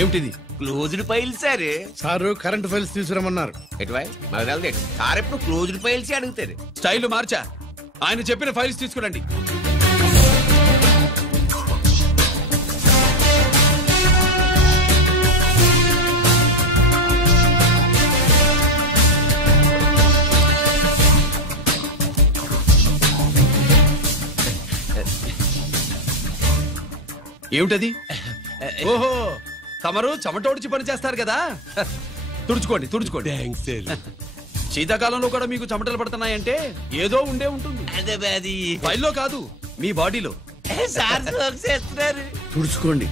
ఏమిటిది? Closed file sir. Sir current files తీసుకురమ్మన్నారు. ఎటువై మగదాలు సార్ ఎప్పుడు క్లోజ్డ్ ఫైల్స్ అడుగుతారు. స్టైల్ మార్చా. ఆయన చెప్పిన ఫైల్స్ తీసుకురండి. ఏమిటది? ఓహో, తమరు చెమటోడ్చి పని చేస్తారు కదా, తుడుచుకోండి తుడుచుకోండి. శీతాకాలంలో కూడా మీకు చెమటలు పడుతున్నాయంటే ఏదో ఉండే ఉంటుంది. ఫైల్లో కాదు, మీ బాడీలో. తుడుచుకోండి.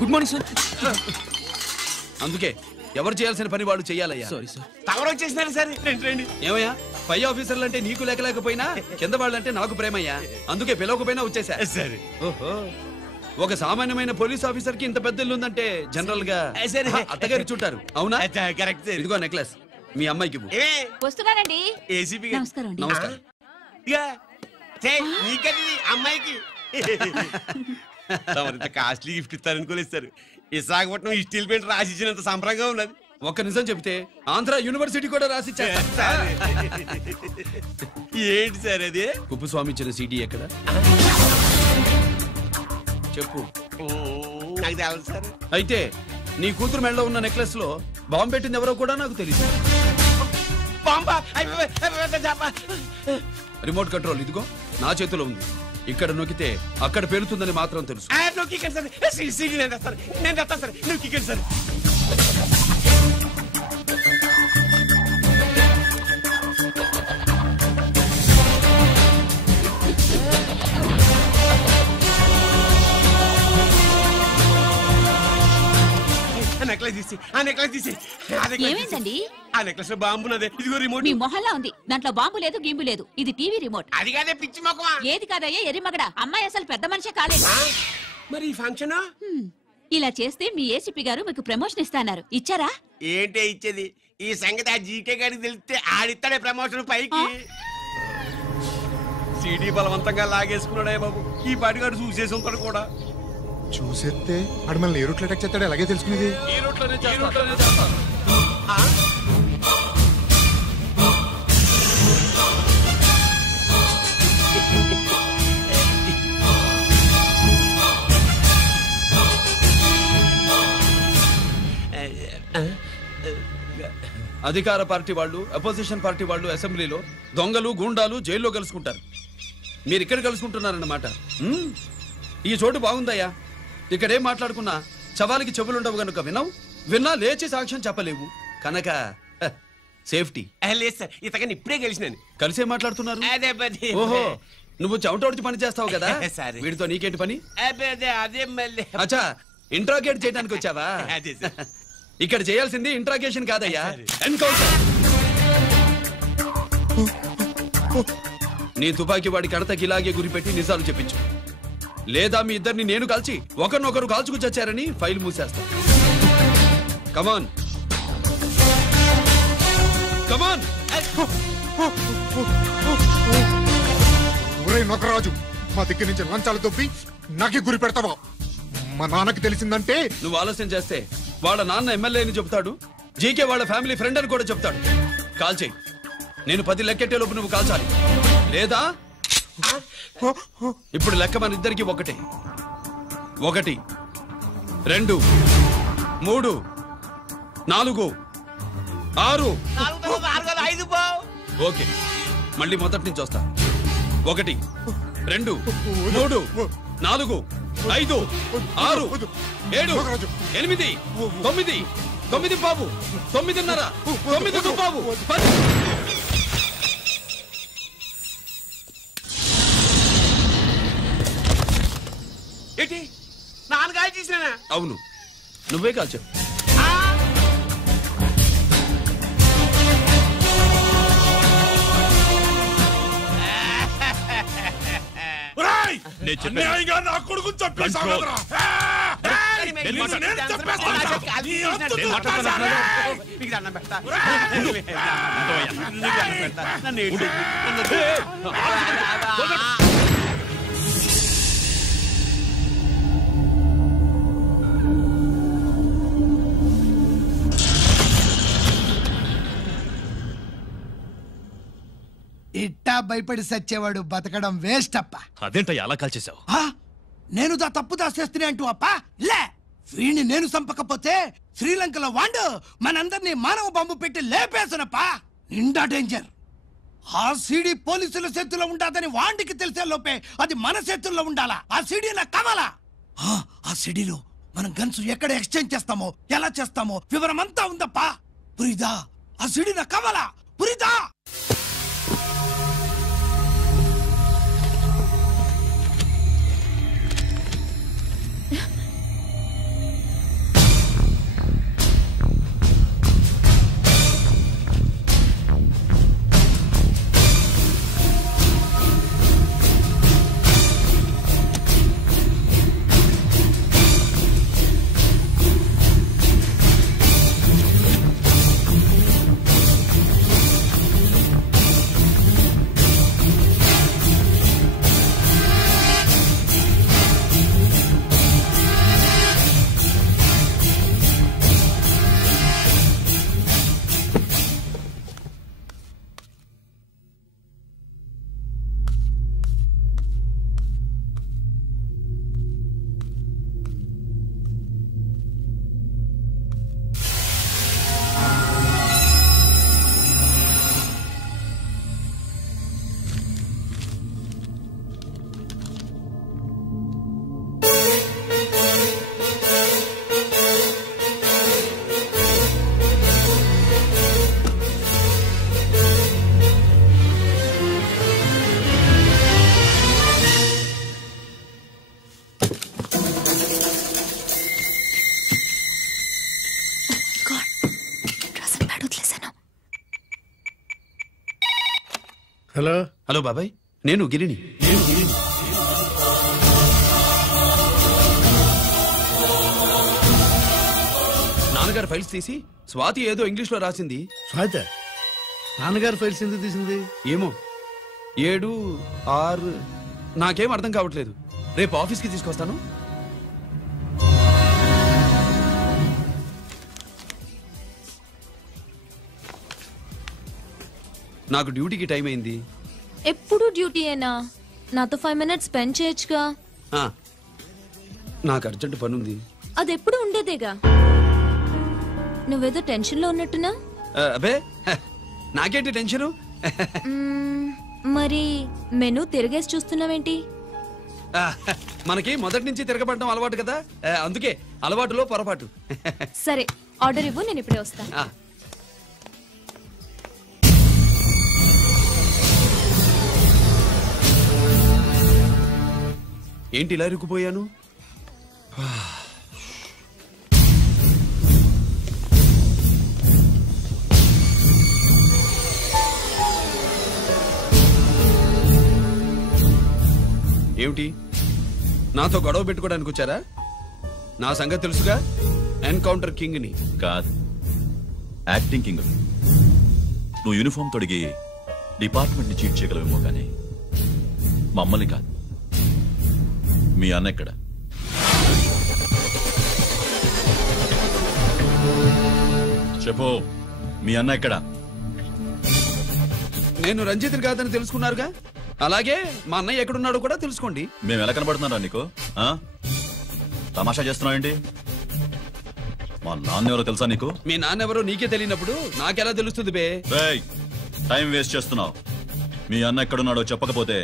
Good morning sir. అందుకే ఎవరు చేయాల్సిన పని వాళ్ళు చెయ్యాలయ్యా. Sorry sir. తమరు వచ్చేసినారు సార్. రండి. ఏమయ్యా, పై ఆఫీసర్లు అంటే నీకు లేకపోయినా కింద వాళ్ళంటే నాకు ప్రేమయ్యా. అందుకే పిలవకపోయినా వచ్చేసా. సరే. ఓహో, ఒక సామాన్యమైన పోలీస్ ఆఫీసర్ కి ఇంత పెద్ద ఇల్లు ఉందంటే జనరల్ గా అత్తగారి చుట్టారు. అవునా? కరెక్ట్. ఇదిగో నెక్లెస్ మీ అమ్మాయికి. వస్తున్నానండి. ఏసీపీ నమస్కారం. నమస్కారం. అమ్మాయికి కాస్ట్లీ గిఫ్ట్ ఇస్తారనుకోలేదు సార్. విశాఖపట్నం స్టీల్ పెయింట్ రాసి ఇచ్చినంత సంప్రదంగా ఉన్నది. ఒక్క నిజం చెబితే ఆంధ్ర యూనివర్సిటీ కూడా రాసిచ్చా. ఏంటి సార్ అది? కుప్పస్వామి ఇచ్చిన సీడీ ఎక్కడ చెప్పు. నాకు తెలదు సార్. అయితే నీ కూతురు మెడలో ఉన్న నెక్లెస్ లో బాంబు పెట్టింది ఎవరో కూడా నాకు తెలియదు. రిమోట్ కంట్రోల్ ఇదిగో నా చేతిలో ఉంది. ఇక్కడ నొక్కితే అక్కడ పేలుతుందని మాత్రం తెలుసు. ఏమైందండి? ఆ నెక్లెస్ లో బాంబు ఉన్నదే. ఇదిగో రిమోట్. మీ మొహల్లా ఉంది. దాంట్లో బాంబు లేదు, గింబు లేదు. ఇది టీవీ రిమోట్. అది కాదే పిచ్చి మొక్కమా. ఏది కాదయ్యా ఎర్రిమగడా. అమ్మాయి అసలు పెద్ద మనిషే కాలేదు. మరి ఈ ఫంక్షన్ ఇలా చేస్తే మీ ఏసీపీ గారు మీకు ప్రమోషన్ ఇస్తాన్నారు. ఇచ్చారా? ఏంటే ఇచ్చేది? ఈ సంగతి ఆ జీకే గారికి తెలిస్తే ఆడిస్తాడే ప్రమోషన్ పైకి. సీడీ బలవంతంగా లాగేసుకున్నాడే బాబు. ఈ పాటిగాడు చూసేసి ఉంటాడు కూడా. చూసేస్తే ఆడు మనల్ని ఏ రూట్లో అటాక్ చేస్తాడు ఎలాగే తెలుసుకునేది. ఈ రూట్లోనే చేస్తాను. అధికార పార్టీ వాళ్ళు, అపోజిషన్ పార్టీ వాళ్ళు అసెంబ్లీలో, దొంగలు గూండాలు జైల్లో కలుసుకుంటారు. మీరు ఇక్కడ కలుసుకుంటున్నారన్నమాట. ఈ చోటు బాగుందయ్యా. ఇక్కడేం మాట్లాడుకున్నా చవాలికి చెవులుండవు గనుక విన్నా లేచి సాక్ష్యం చెప్పలేవు కనుక సేఫ్టీ. లేదు సార్, ఇతగాని ఇప్పుడే కలిసినాను. కలిసే మాట్లాడుతున్నారు. అదే ఓహో, నువ్వు చెమటోడిచి పని చేస్తావు కదా. సరే. వీడితో నీకేంటి పని? అదే మళ్ళీ. అచ్చా, ఇంట్రాగేట్ చేయడానికి వచ్చావా? అదే సార్. ఇక్కడ చేయాల్సింది ఇంట్రాగేషన్ కాదయ్యా, ఎన్కౌంటర్. నీ తుపాకీ వాడి కడతకి ఇలాగే గురిపెట్టి నిజాలు చెప్పించు. లేదా మీ ఇద్దరిని నేను కాల్చి ఒకరినొకరు కాల్చుకు చచ్చారని ఫైల్ మూసేస్తా. కమాన్ కమాన్. ఒరే నొకరాజు, మా దగ్గర నుంచి లంచాలు దొబ్బి నాకే గురి పెడతావా? మా నాన్నకి తెలిసిందంటే నువ్వు ఆలస్యం చేస్తే వాళ్ళ నాన్న ఎమ్మెల్యే అని చెప్తాడు, జీకే వాళ్ళ ఫ్యామిలీ ఫ్రెండ్ అని కూడా చెప్తాడు. కాల్ చేయి. నేను 10 లెక్కెట్టే లోపు నువ్వు కాల్చాలి. లేదా ఇప్పుడు లెక్క మన ఇద్దరికి ఒకటే. 1 2 3 4 6. ఓకే, మళ్ళీ మొదటి నుంచి వస్తా. 1 2 3 4 5 6 7 8 9 9 బాబు 9:30 9 బాబు 10. ఏంటి నాన్నగారు చేసినా? అవును, నువ్వే కాల్చావు. అన్యాయంగా నా కొడుకుని చంపేశావు కదరా? ఇట్టా భయపడి సచ్చేవాడు బతకడం వేస్ట్ అప్ప. అదేంటయ్యా అలా కాల్చేశావు? నేను తప్పు దాచేస్తున్నా అంటూ అప్ప లే. వీణ్ణి నేను చంపకపోతే శ్రీలంకలో వాండు మనందరినీ మానవ బాంబు పెట్టి లేపేసనప్ప. నిండా డేంజర్. ఆ సీడీ పోలీసుల చేతుల్లో ఉండాదని వాండికి తెలిసే లోపే అది మన చేతుల్లో ఉండాలా. ఆ సీడీ నాకు కావాలా. ఆ సీడీలో మనం గన్స్ ఎక్కడ ఎక్స్చేంజ్ చేస్తామో ఎలా చేస్తామో వివరం అంతా ఉందప్ప. పురిదా ఆ సీడీ నాకు కావాలా. పురిదా హలో హలో బాబాయ్, నేను గిరిని. నాన్నగారు ఫైల్స్ తీసి స్వాతి ఏదో ఇంగ్లీష్ లో రాసింది. స్వాతి నాన్నగారు ఫైల్స్ ఎందుకు తీసింది? ఏమో 7, 6 నాకేం అర్థం కావట్లేదు. రేపు ఆఫీస్కి తీసుకొస్తాను. నాకు డ్యూటీకి టైం అయింది. ఎప్పుడు డ్యూటీయేనా? నాతో 5 minutes స్పెండ్ చేయొచ్చుగా. నాకు అర్జెంట్ పని ఉంది. అది ఎప్పుడు ఉండేదేగా. నువ్వేదో టెన్షన్ లో ఉన్నట్టునా? అబే నాకేంటి టెన్షను? మరి మెనూ తిరిగేసి చూస్తున్నావేంటి? మనకి మొదటి నుంచి తిరగబడడం అలవాటు కదా, అందుకే అలవాటులో పొరపాటు. సరే ఆర్డర్ ఇవ్వు, నేను ఇప్పుడే వస్తాను. ఏంటి ఇలా ఇరుక్కుపోయాను? ఏమిటి, నాతో గొడవ పెట్టుకోవడానికి వచ్చారా? నా సంగతి తెలుసుగా, ఎన్కౌంటర్ కింగ్ ని. కాదు, యాక్టింగ్ కింగ్. నువ్వు యూనిఫామ్ తొడిగి డిపార్ట్మెంట్ ని చీట్ చేయగలవేమో కానీ మమ్మల్ని కాదు. మీ అన్న ఎక్కడ? చెప్పు, మీ అన్న ఎక్కడ? నేను రంజిత్ కాదని తెలుసుకున్నారుగా, అలాగే మా అన్నయ్య ఎక్కడున్నాడో కూడా తెలుసుకోండి. మేము ఎలా కనబడుతున్నారా నీకు? తమాషా చేస్తున్నావేంటి? మా నాన్న ఎవరో తెలుసా నీకు? మీ నాన్నెవరో నీకే తెలియనప్పుడు నాకెలా తెలుస్తుంది బే? టైం వేస్ట్ చేస్తున్నావు. మీ అన్న ఎక్కడున్నాడో చెప్పకపోతే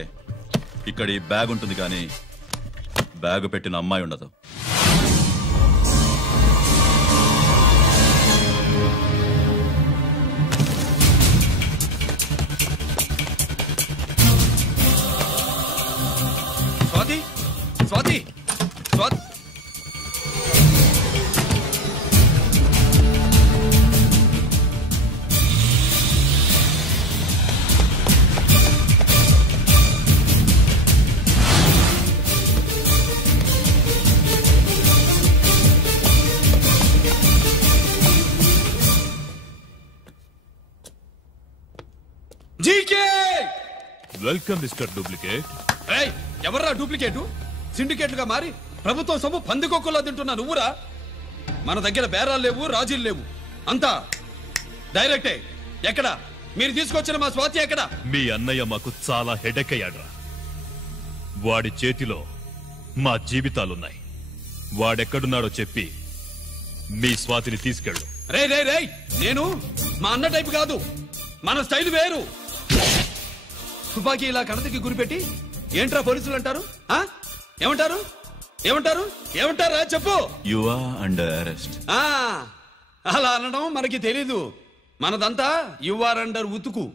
ఇక్కడ ఈ బ్యాగ్ ఉంటుంది కానీ బ్యాగ్ పెట్టిన అమ్మాయి ఉండదు. Swathi, Swathi, Swathi. Welcome mister duplicate. ఎవర్రా డూప్లికేటు? సిండికేట్లుగా మారి ప్రభుత్వం సొమ్ము పందికొక్కులా తింటున్నా నువ్వురా? మన దగ్గర బేరాలు లేవు, రాజీలు లేవు, అంతా డైరెక్టే. ఎక్కడ మీరు తీసుకొచ్చిన మా స్వాతి ఎక్కడ? మీ అన్నయ్య మాకు చాలా హెడెక్ అయ్యాడ్రా. వాడి చేతిలో మా జీవితాలున్నాయి. వాడెక్కడున్నాడో చెప్పి మీ స్వాతిని తీసుకెళ్ళు. రే రే రే, నేను మా అన్న టైపు కాదు, మన స్టైల్ వేరు. తుపాకీ ఇలా కణతికి గురిపెట్టి ఏంట్రా పోలీసులు అంటారు? ఏమంటారు ఏమంటారు ఏమంటారా చెప్పు. You are under arrest. అలా అనడం మనకి తెలీదు. మనదంతా యు ఆర్ అండర్ ఉతుకు.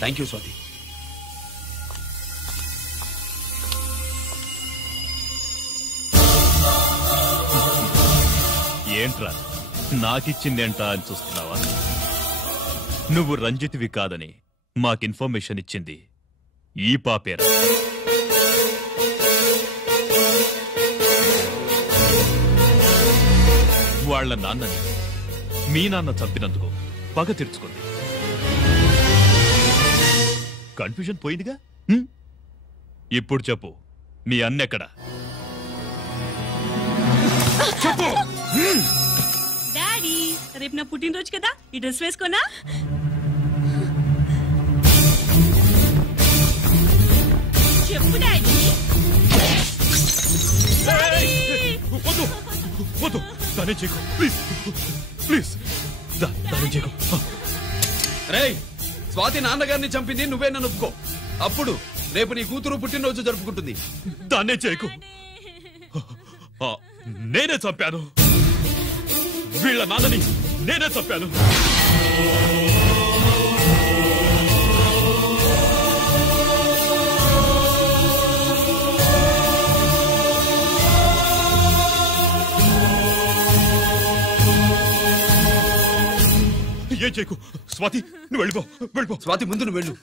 Thank you Swathi. ఏంట్రా నాకిచ్చిందేంటా అని చూస్తున్నావా? నువ్వు రంజిత్వి కాదని మాకు ఇన్ఫర్మేషన్ ఇచ్చింది ఈ పాపేరా. వాళ్ల నాన్నని మీ నాన్న చంపినందుకు పగ తీర్చుకుంది. కన్ఫ్యూజన్ పోయిందిగా. ఇప్పుడు చెప్పు, మీ అన్నెక్కడా? చెప్పు. డాడీ, రేపు నా పుట్టినరోజు కదా, ఈ డ్రెస్ వేసుకోనా? చెప్పు డాడీ. వద్దు, దానే చేయకు ప్లీజ్, ప్లీజ్ దానే చేయకు. రేయ్, స్వాతి నాన్నగారిని చంపింది నువ్వే నన్ను ఒప్పుకో. అప్పుడు రేపు నీ కూతురు పుట్టినరోజు జరుపుకుంటుంది. దాన్నే చేయకు. నేనే చంపాను, వీళ్ళ నాన్నని నేనే చంపాను. ఏం చేయకు స్వాతి, నువ్వు వెళ్ళిపో, వెళ్ళిపో. స్వాతి ముందు నువ్వు వెళ్ళు.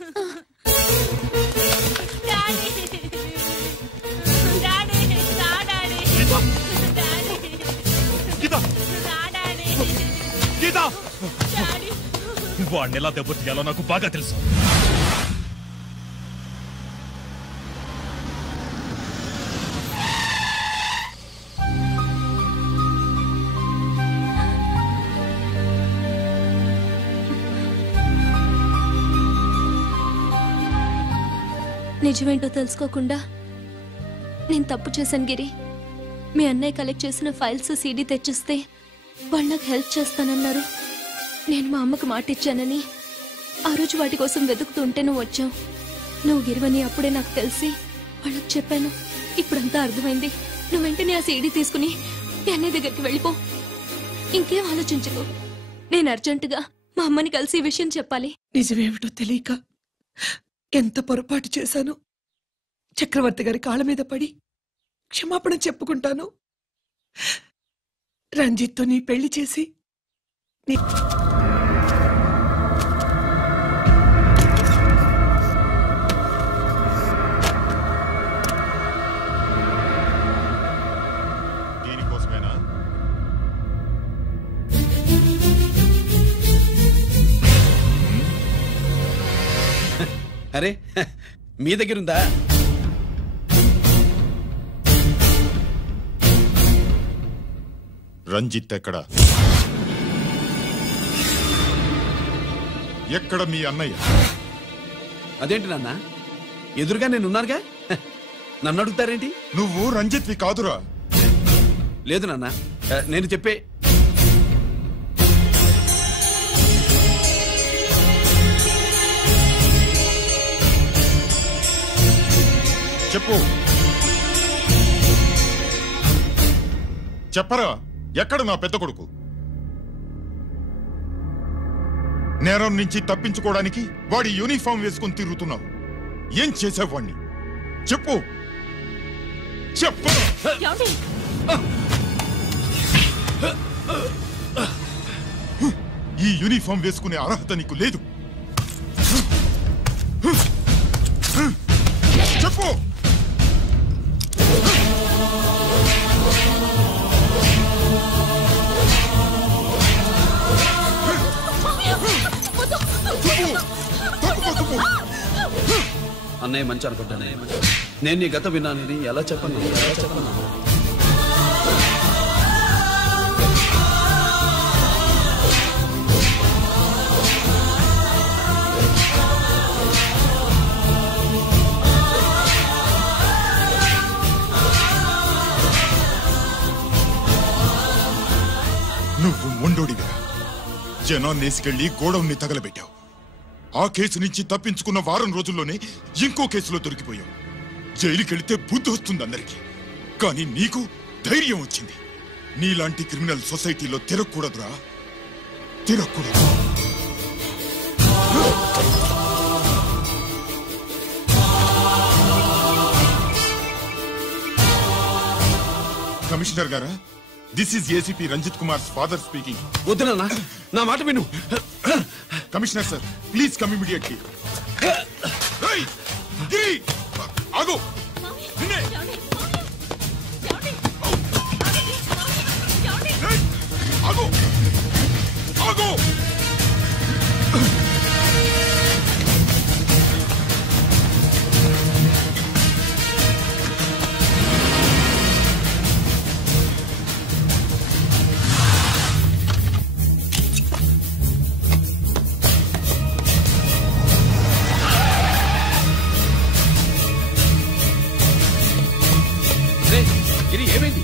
వాడిని ఎలా దెబ్బతీయాలో నాకు బాగా తెలుసు. నిజమేంటో తెలుసుకోకుండా నేను తప్పు చేశాను గిరి. మీ అన్నయ్య కలెక్ట్ చేసిన ఫైల్స్ సీడీ తెచ్చిస్తే వాళ్ళు నాకు హెల్ప్ చేస్తానన్నారు. నేను మా అమ్మకు మాట ఇచ్చానని ఆ రోజు వాటి కోసం వెతుకుతుంటే నువ్వు వచ్చావు. నువ్వు గిరివని అప్పుడే నాకు తెలిసి వాళ్ళకి చెప్పాను. ఇప్పుడంతా అర్థమైంది. నువ్వు వెంటనే ఆ సీడీ తీసుకుని మీ అన్నయ్య దగ్గరికి వెళ్ళిపో. ఇంకేం ఆలోచించకు. నేను అర్జెంటుగా మా అమ్మని కలిసి ఈ విషయం చెప్పాలి. నిజమేమిటో తెలియక ఎంత పొరపాటు చేశాను. చక్రవర్తి గారి కాళ్ళ మీద పడి క్షమాపణ చెప్పుకుంటాను. రంజిత్తో నీ పెళ్లి చేసి దీనికోసమేనా? అరే, మీ దగ్గర ఉందా? రంజిత్ ఎక్కడ? ఎక్కడ మీ అన్నయ్య? అదేంటి నాన్న, ఎదురుగా నేనున్నానుగా, నన్ను అడుగుతారేంటి? నువ్వు రంజిత్వి కాదురా. లేదు నాన్న, నేను చెప్పే చెప్పు. చెప్పరా, ఎక్కడ నా పెద్ద కొడుకు? నేరం నుంచి తప్పించుకోవడానికి వాడి యూనిఫామ్ వేసుకుని తిరుగుతున్నావు. ఏం చేసావు వాణ్ణి? చెప్పు చెప్పు. ఈ యూనిఫామ్ వేసుకునే అర్హత నీకు లేదు. చెప్పు. అన్నయ్య మంచి అనుకుంటానే. నేను నీ గత విన్నానని ఎలా చెప్పను? నువ్వు మొండోడిగా జనాన్నేసుకెళ్లి గోడౌన్ని తగలబెట్టావు. ఆ కేసు నుంచి తప్పించుకున్న వారం రోజుల్లోనే ఇంకో కేసులో దొరికిపోయావు. జైలుకెళ్తే బుద్ధి వస్తుంది అందరికీ, కానీ నీకు ధైర్యం వచ్చింది. నీలాంటి క్రిమినల్ సొసైటీలో తిరగకూడదురా, తిరగకూడదు. కమిషనర్ గారా, this is ACP Ranjith Kumar father speaking. వద్దునా, నా మాట విను. Commissioner sir, please come immediately. ఆగు. ఆగు. ఆగు. ఇది ఏమైంది?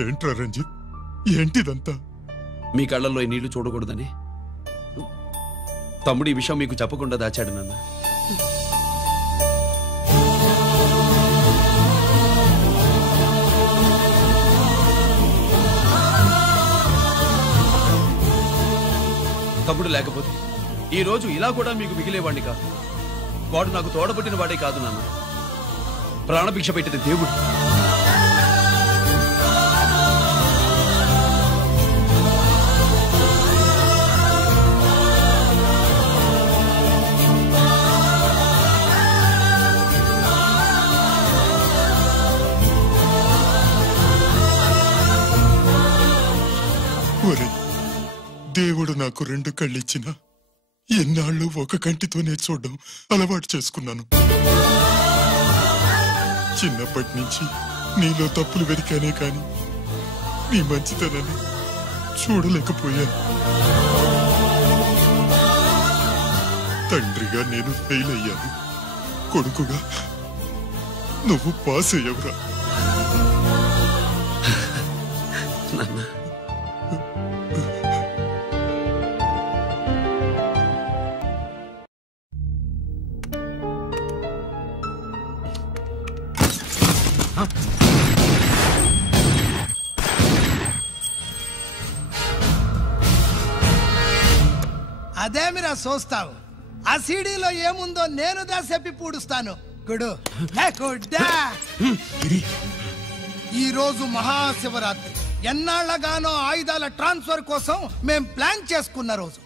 ఏంట్రా రంజిత్, ఏంటిదంతా? మీ కళ్ళల్లో ఈ నీళ్లు చూడకూడదని తమ్ముడు ఈ విషయం మీకు చెప్పకుండా దాచాడు నాన్న. తమ్ముడు లేకపోతే ఈ రోజు ఇలా కూడా మీకు మిగిలేవాడిని కాదు. వాడు నాకు తోడబుట్టిన వాడే కాదు నాన్న, ప్రాణభిక్ష పెట్టిన దేవుడు. దేవుడు నాకు 2 కళ్ళిచ్చినా ఎన్నాళ్ళు ఒక కంటితోనే చూడడం అలవాటు చేసుకున్నాను. చిన్నప్పటి నుంచి నీలో తప్పులు వెతికానే కాని నీ మంచితనాన్ని చూడలేకపోయాను. తండ్రిగా నేను ఫెయిల్ అయ్యాను, కొడుకుగా నువ్వు పాస్ అయ్యవురా. అదేమిరా చూస్తావు? ఆ సీడీలో ఏముందో నేను చెప్పి పూడుస్తాను. గుడు ఈ రోజు మహాశివరాత్రి. ఎన్నాళ్లగానో ఆయుధాల ట్రాన్స్ఫర్ కోసం మేం ప్లాన్ చేసుకున్న రోజు.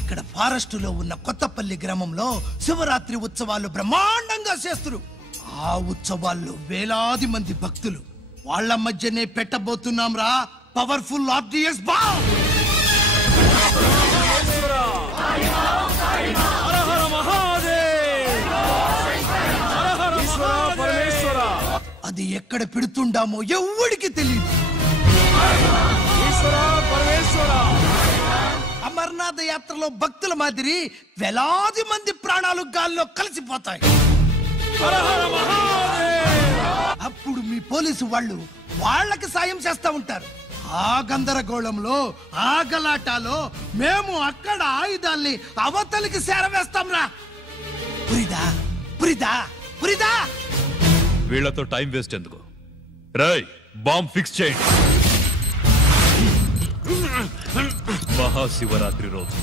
ఇక్కడ ఫారెస్ట్ లో ఉన్న కొత్తపల్లి గ్రామంలో శివరాత్రి ఉత్సవాలు బ్రహ్మాండంగా చేస్తున్నారు. ఆ ఉత్సవాల్లో వేలాది మంది భక్తులు వాళ్ళ మధ్యనే పెట్టబోతున్నాం రా పవర్ఫుల్ ఆర్డిఎస్ బాంబ్. అది ఎక్కడ పెడుతుండామో ఎవ్వడికి తెలియదు. అమర్నాథ్ యాత్రలో భక్తుల మాదిరి వేలాది మంది ప్రాణాలు గాల్లో కలిసిపోతాయి. అప్పుడు మీ పోలీసు వాళ్ళు వాళ్ళకి సాయం చేస్తా ఉంటారు. ఆ గందరగోళంలో ఆ గలాటాలో మేము అక్కడ ఆయుధాల్ని అవతలికి చేరవేస్తాం రా. పురిదా పురిదా పురిదా. వీళ్లతో టైం వేస్ట్ ఎందుకు? రై బాంబ్ ఫిక్స్ చేయండి. మహాశివరాత్రి రోజు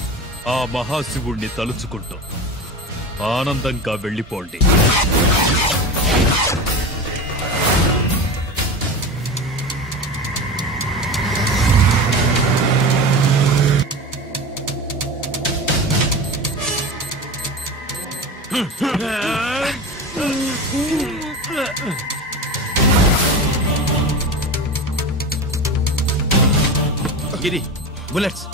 ఆ మహాశివుణ్ణి తలుచుకుంటూ ఆనందంగా వెళ్ళిపోండి. గిరి, బుల్లెట్స్